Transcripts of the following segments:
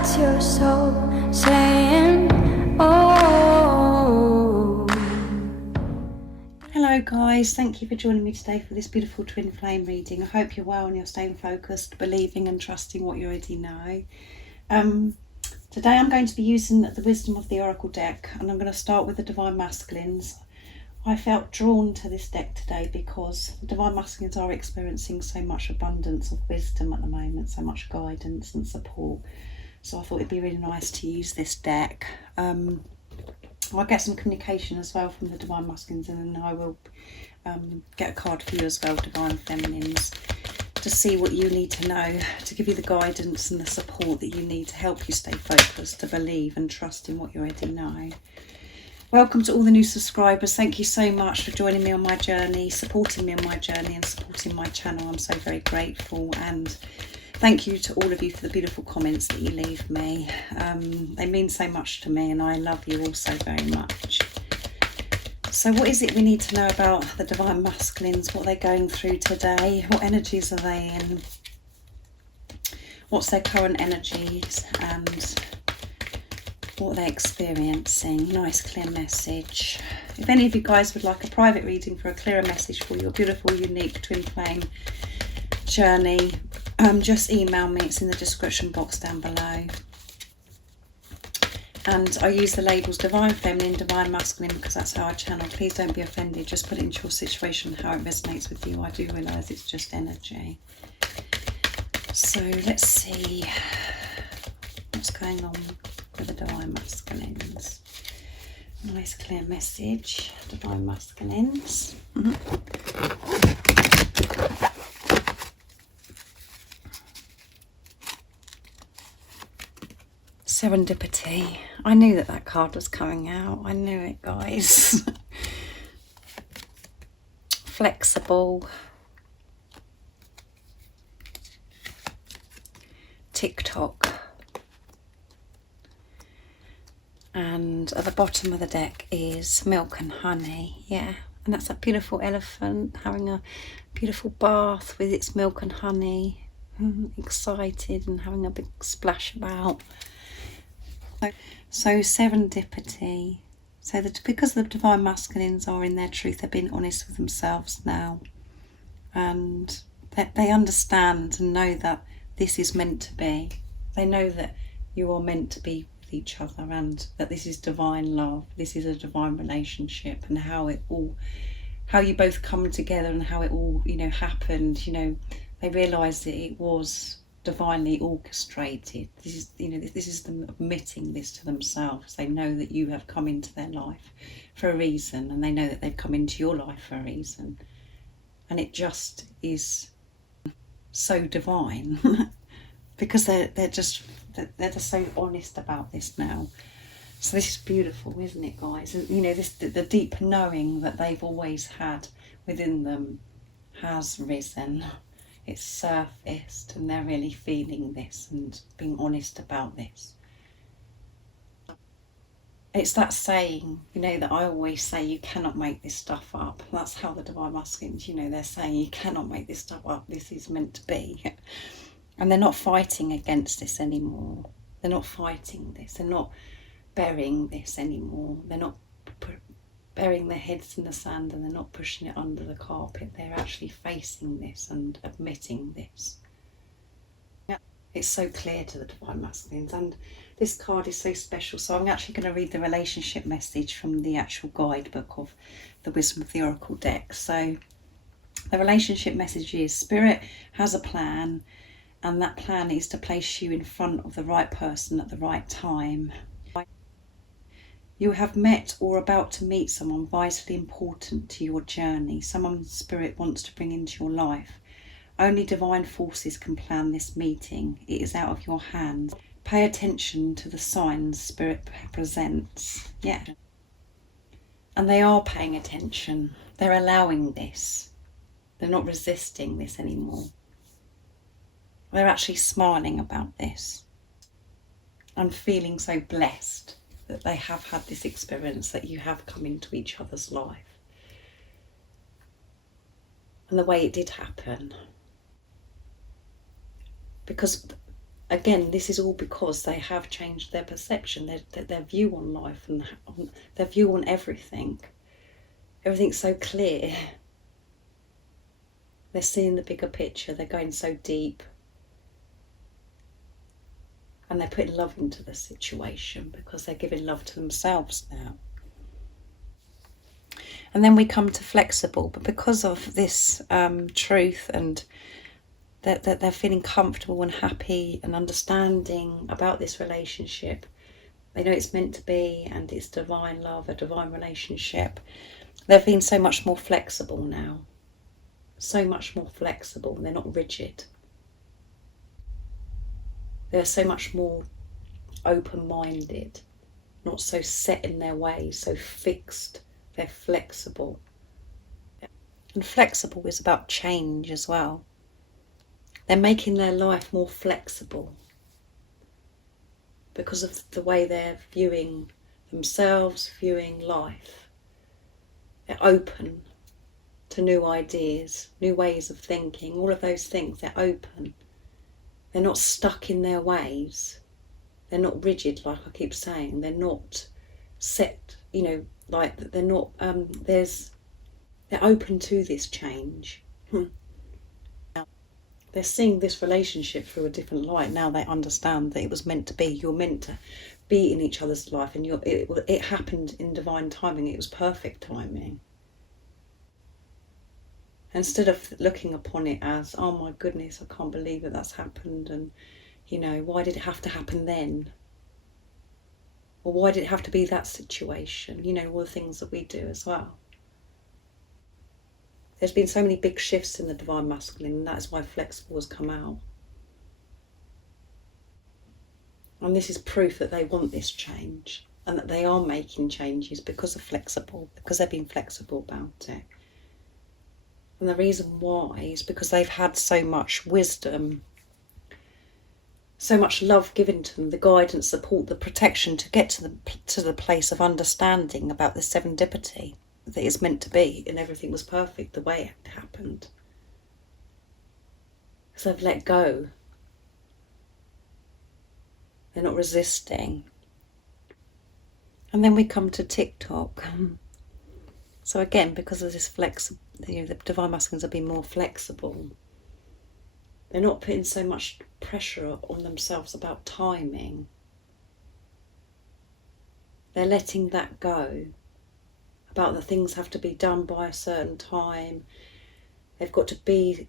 That's your soul saying, oh. Hello guys, thank you for joining me today for this beautiful twin flame reading. I hope you're well and you're staying focused, believing and trusting what you already know. Today I'm going to be using the Wisdom of the Oracle deck, and I'm going to start with the Divine Masculines. I felt drawn to this deck today because the Divine Masculines are experiencing so much abundance of wisdom at the moment, so much guidance and support. So I thought it'd be really nice to use this deck. I'll get some communication as well from the Divine Masculines, and then I will get a card for you as well, Divine Feminines, to see what you need to know, to give you the guidance and the support that you need to help you stay focused, to believe and trust in what you already know. Welcome to all the new subscribers. Thank you so much for joining me on my journey, supporting me on my journey and supporting my channel. I'm so very grateful, and thank you to all of you for the beautiful comments that you leave me. They mean so much to me, and I love you all so very much. So what is it we need to know about the Divine Masculines? What are they going through today? What energies are they in? What's their current energies and what they're experiencing? Nice clear message. If any of you guys would like a private reading for a clearer message for your beautiful, unique twin flame journey, just email me. It's in the description box down below. And I use the labels Divine Feminine, Divine Masculine because that's how I channel. Please don't be offended. Just put it into your situation, how it resonates with you. I do realise it's just energy. So let's see what's going on with the Divine Masculines. Nice clear message, Divine Masculines. Serendipity. I knew that that card was coming out. I knew it, guys. Flexible. TikTok. And at the bottom of the deck is milk and honey. Yeah, and that's that beautiful elephant having a beautiful bath with its milk and honey. Excited and having a big splash about. So serendipity. So that because the Divine Masculines are in their truth, they're being honest with themselves now, and they understand and know that this is meant to be. They know that you are meant to be with each other, and that this is divine love. This is a divine relationship, and how you both come together and how it all happened. They realised that it was divinely orchestrated. This is them admitting this to themselves. They know that you have come into their life for a reason, and they know that they've come into your life for a reason, and it just is so divine because they're just so honest about this now. So this is beautiful, isn't it, guys? And the deep knowing that they've always had within them has risen. It's surfaced, and they're really feeling this and being honest about this. It's that saying, that I always say, you cannot make this stuff up. That's how the Divine Masculines, they're saying, you cannot make this stuff up. This is meant to be. And they're not fighting against this anymore. They're not fighting this. They're not burying this anymore. They're not burying their heads in the sand, and they're not pushing it under the carpet. They're actually facing this and admitting this. It's so clear to the Divine Masculines, and this card is so special. So I'm actually going to read the relationship message from the actual guidebook of the Wisdom of the Oracle deck. So the relationship message is: Spirit has a plan, and that plan is to place you in front of the right person at the right time. You have met or are about to meet someone vitally important to your journey, someone Spirit wants to bring into your life. Only divine forces can plan this meeting. It is out of your hands. Pay attention to the signs Spirit presents. Yeah. And they are paying attention. They're allowing this. They're not resisting this anymore. They're actually smiling about this. I'm feeling so blessed that they have had this experience, that you have come into each other's life. And the way it did happen. Because again, this is all because they have changed their perception, their view on life, and their view on everything. Everything's so clear. They're seeing the bigger picture. They're going so deep. And they're putting love into the situation because they're giving love to themselves now. And then we come to flexible, but because of this truth and that they're feeling comfortable and happy and understanding about this relationship, they know it's meant to be and it's divine love, a divine relationship. They're being so much more flexible now. So much more flexible. They're not rigid. They're so much more open-minded, not so set in their ways, so fixed. They're flexible. And flexible is about change as well. They're making their life more flexible because of the way they're viewing themselves, viewing life. They're open to new ideas, new ways of thinking, all of those things. They're open. They're not stuck in their ways. They're not rigid, like I keep saying. They're not set, like they're not, they're open to this change. They're seeing this relationship through a different light. Now they understand that it was meant to be. You're meant to be in each other's life, and it happened in divine timing. It was perfect timing. Instead of looking upon it as, oh my goodness, I can't believe that's happened, and why did it have to happen then? Or why did it have to be that situation? All the things that we do as well. There's been so many big shifts in the divine masculine, and that's why flexible has come out. And this is proof that they want this change and that they are making changes because they've been flexible about it. And the reason why is because they've had so much wisdom, so much love given to them, the guidance, support, the protection to get to the place of understanding about the serendipity that it's meant to be, and everything was perfect the way it happened. So they've let go. They're not resisting. And then we come to TikTok. So again, because of this the divine masculines have been more flexible. They're not putting so much pressure on themselves about timing. They're letting that go. About the things have to be done by a certain time. They've got to be,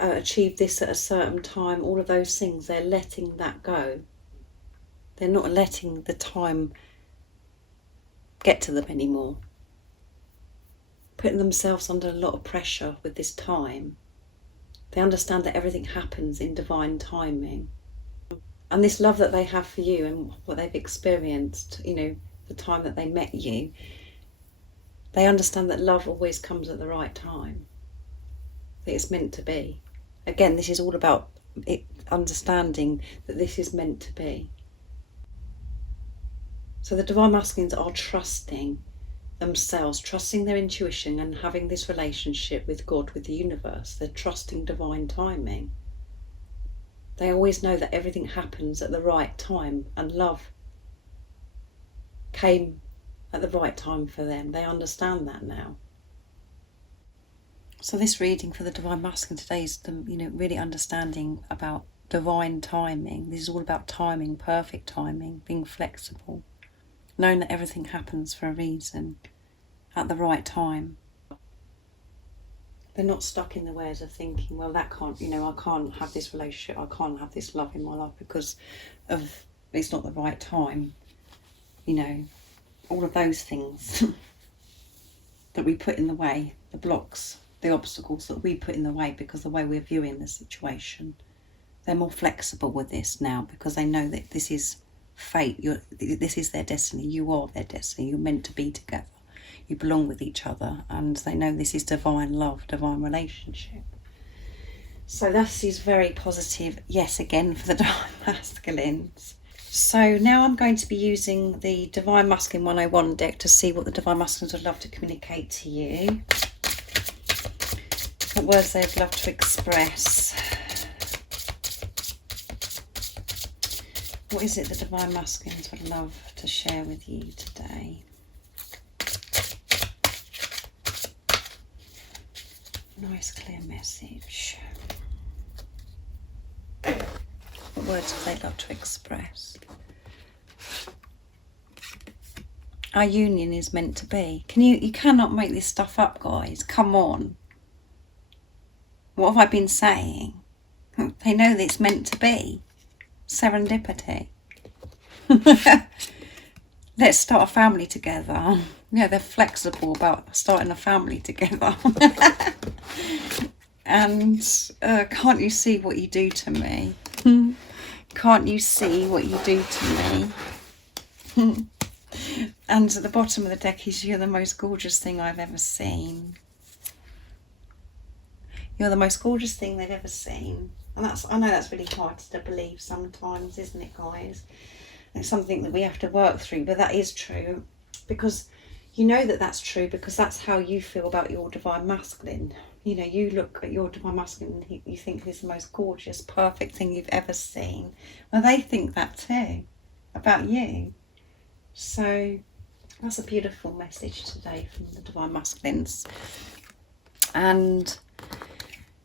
achieve this at a certain time. All of those things, they're letting that go. They're not letting the time get to them anymore. Putting themselves under a lot of pressure with this time. They understand that everything happens in divine timing. And this love that they have for you and what they've experienced, the time that they met you, they understand that love always comes at the right time. That it's meant to be. Again, this is all about understanding that this is meant to be. So the divine masculines are trusting themselves, trusting their intuition and having this relationship with God, with the universe. They're trusting divine timing. They always know that everything happens at the right time, and love came at the right time for them. They understand that now. So this reading for the divine masculine today is them, really understanding about divine timing. This is all about timing, perfect timing, being flexible, knowing that everything happens for a reason, at the right time. They're not stuck in the ways of thinking, well, that can't, I can't have this relationship, I can't have this love in my life because of it's not the right time. All of those things that we put in the way, the blocks, the obstacles that we put in the way because of the way we're viewing the situation. They're more flexible with this now because they know that this is fate. This is their destiny. You are their destiny. You're meant to be together. You belong with each other, and they know this is divine love, divine relationship. So that is very positive, yes, again, for the divine masculines. So now I'm going to be using the Divine Masculine 101 deck to see what the Divine Masculines would love to communicate to you. What words they would love to express. What is it the Divine Masculines would love to share with you today? Nice clear message. What words would they love to express? Our union is meant to be. You cannot make this stuff up, guys. Come on. What have I been saying? They know that it's meant to be. Serendipity. Let's start a family together. Yeah, they're flexible about starting a family together. And can't you see what you do to me? Can't you see what you do to me? And at the bottom of the deck is you're the most gorgeous thing I've ever seen. You're the most gorgeous thing they've ever seen. And I know that's really hard to believe sometimes, isn't it, guys? It's something that we have to work through, but that is true. Because you know that that's true because that's how you feel about your Divine Masculine. You know, you look at your Divine Masculine and you think he's the most gorgeous, perfect thing you've ever seen. Well, they think that too about you. So that's a beautiful message today from the Divine Masculines. And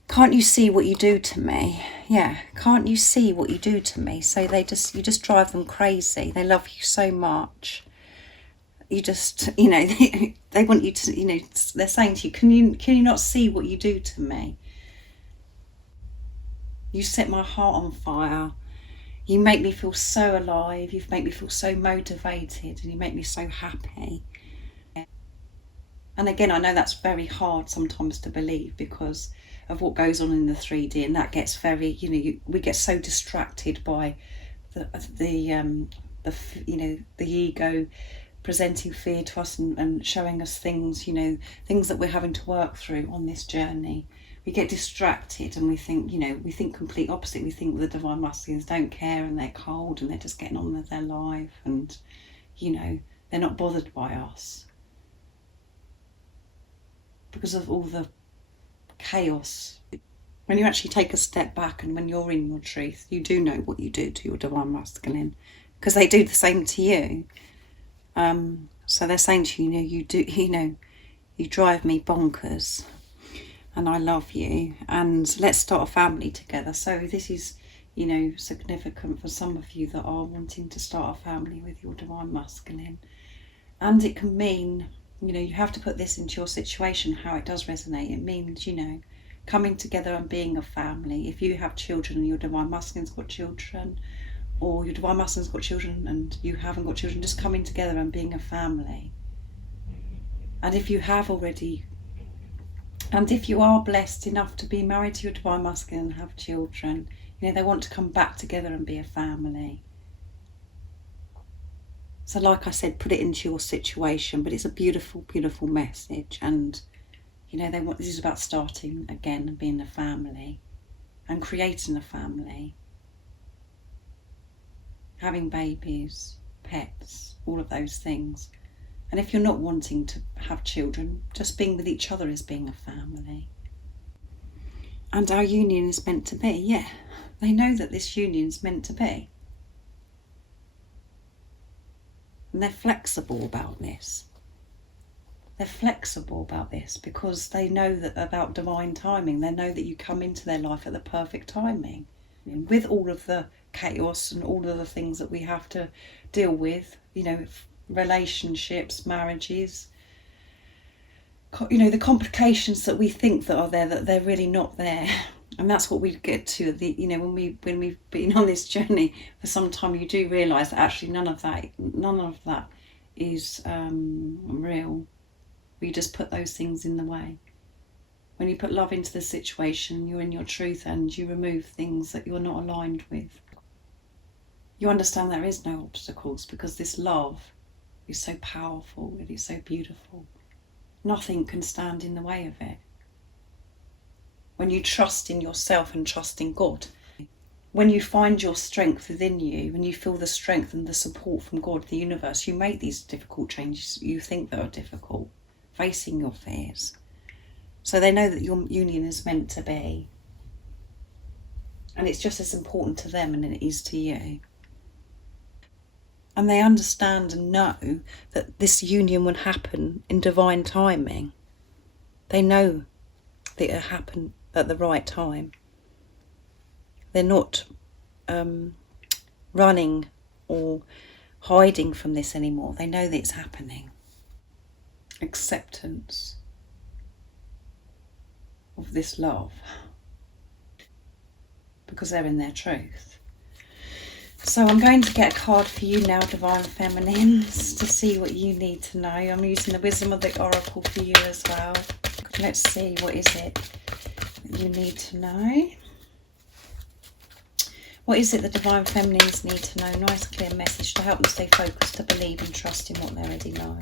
can't you see what you do to me? Yeah, can't you see what you do to me? So you just drive them crazy. They love you so much. You just, you know, they want you to, you know, they're saying to you, can you not see what you do to me? You set my heart on fire. You make me feel so alive. You make me feel so motivated, and you make me so happy. And again, I know that's very hard sometimes to believe because of what goes on in the 3D, and that gets very, you know, we get so distracted by the ego presenting fear to us and showing us things, you know, things that we're having to work through on this journey. We get distracted and we think, you know, we think complete opposite. We think the Divine Masculines don't care and they're cold and they're just getting on with their life and, you know, they're not bothered by us because of all the chaos. When you actually take a step back and when you're in your truth, you do know what you do to your Divine Masculine because they do the same to you. So they're saying to you, you drive me bonkers and I love you and let's start a family together. So this is, you know, significant for some of you that are wanting to start a family with your Divine Masculine. And it can mean, you know, you have to put this into your situation, how it does resonate. It means, you know, coming together and being a family. If you have children and your Divine Masculine's got children, or your Divine Masculine's got children and you haven't got children, just coming together and being a family. And if you have already, and if you are blessed enough to be married to your Divine Masculine and have children, you know, they want to come back together and be a family. So like I said, put it into your situation, but it's a beautiful, beautiful message. And, you know, this is about starting again and being a family and creating a family. Having babies, pets, all of those things. And if you're not wanting to have children, just being with each other is being a family. And our union is meant to be, yeah. They know that this union is meant to be. And they're flexible about this. They're flexible about this because they know that about divine timing. They know that you come into their life at the perfect timing. And with all of the chaos and all of the things that we have to deal with, you know, relationships, marriages, you know, the complications that we think that are there, that they're really not there. And that's what we get to, you know, when we've been on this journey for some time, you do realise that actually none of that is real. We just put those things in the way. When you put love into the situation, you're in your truth and you remove things that you're not aligned with. You understand there is no obstacles because this love is so powerful, it is so beautiful. Nothing can stand in the way of it. When you trust in yourself and trust in God, when you find your strength within you, when you feel the strength and the support from God, the universe, you make these difficult changes you think that are difficult, facing your fears. So they know that your union is meant to be. And it's just as important to them and it is to you. And they understand and know that this union will happen in divine timing. They know that it'll happen at the right time. They're not running or hiding from this anymore. They know that it's happening. Acceptance of this love, because they're in their truth. So I'm going to get a card for you now, Divine Feminines, to see what you need to know. I'm using the Wisdom of the Oracle for you as well. Let's see, what is it that you need to know? What is it the Divine Feminines need to know? Nice clear message to help them stay focused, to believe and trust in what they already know.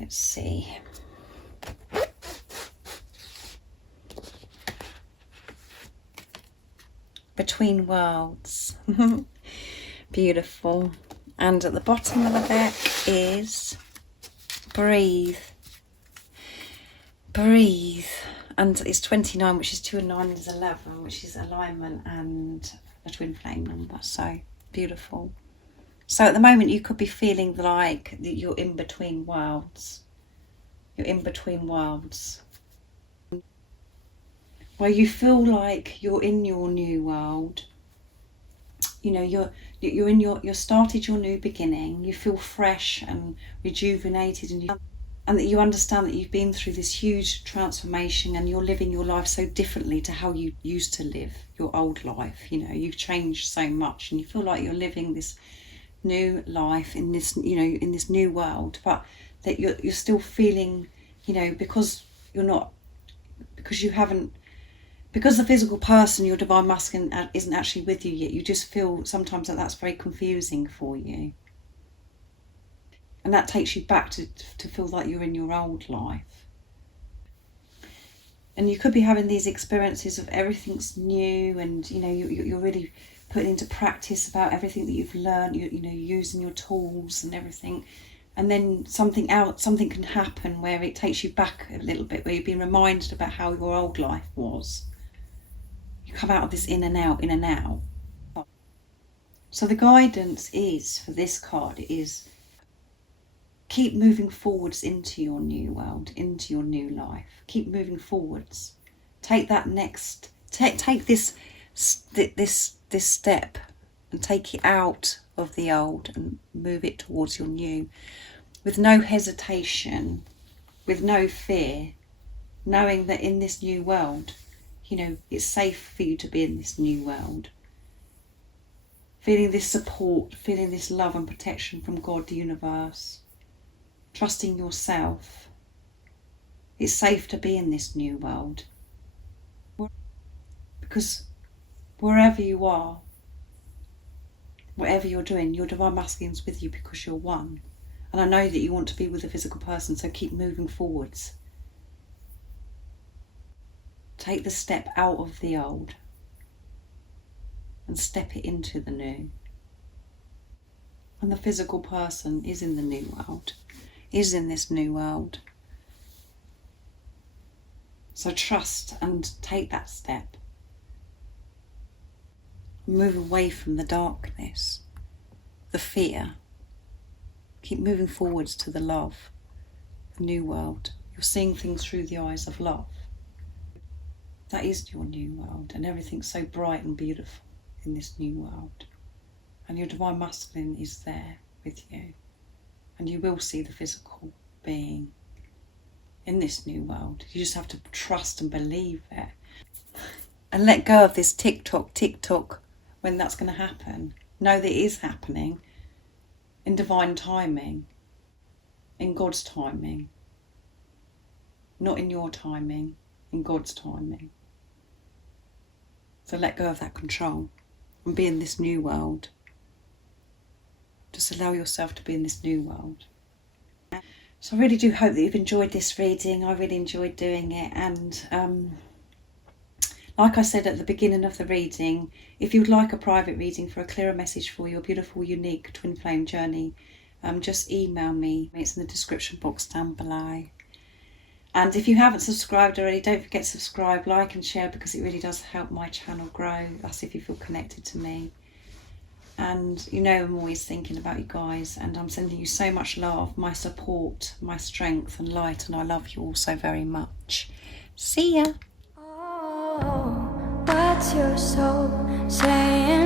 Let's see. Between Worlds. Beautiful. And at the bottom of the deck is breathe. Breathe. And it's 29, which is 2 and 9 is 11, which is alignment and a twin flame number. So beautiful. So at the moment you could be feeling like that you're in between worlds. You're in between worlds. Where you feel like you're in your new world. You know, you're in you're started your new beginning. You feel fresh and rejuvenated, and that you understand that you've been through this huge transformation and you're living your life so differently to how you used to live your old life. You know, you've changed so much and you feel like you're living this new life in this, you know, in this new world, but that you're still feeling, you know, because you haven't, because the physical person, your divine masculine, isn't actually with you yet, you just feel sometimes that that's very confusing for you. And that takes you back to feel like you're in your old life. And you could be having these experiences of everything's new, and you know you're really putting into practice about everything that you've learned. You know, using your tools and everything, and then something can happen where it takes you back a little bit, where you've been reminded about how your old life was. You come out of this in and out, in and out. So the guidance is for this card is, keep moving forwards into your new world, into your new life. Keep moving forwards. Take that next, take this step and take it out of the old and move it towards your new, with no hesitation, with no fear, knowing that in this new world, you know, it's safe for you to be in this new world. Feeling this support, feeling this love and protection from God, the universe. Trusting yourself. It's safe to be in this new world. Because wherever you are, whatever you're doing, your divine masculine's with you because you're one. And I know that you want to be with a physical person, so keep moving forwards. Take the step out of the old and step it into the new. And the physical person is in the new world. Is in this new world. So trust and take that step. Move away from the darkness, the fear. Keep moving forwards to the love, the new world. You're seeing things through the eyes of love. That is your new world, and everything's so bright and beautiful in this new world. And your divine masculine is there with you. And you will see the physical being in this new world. You just have to trust and believe it. And let go of this tick-tock, when that's going to happen. Know that it is happening in divine timing, in God's timing. Not in your timing, in God's timing. So let go of that control and be in this new world. Just allow yourself to be in this new world. So I really do hope that you've enjoyed this reading. I really enjoyed doing it. And like I said at the beginning of the reading, if you'd like a private reading for a clearer message for your beautiful, unique twin flame journey, just email me. It's in the description box down below. And if you haven't subscribed already, don't forget to subscribe, like and share, because it really does help my channel grow. That's if you feel connected to me. And you know I'm always thinking about you guys, and I'm sending you so much love, my support, my strength and light, and I love you all so very much. See ya. Oh, what's your soul saying?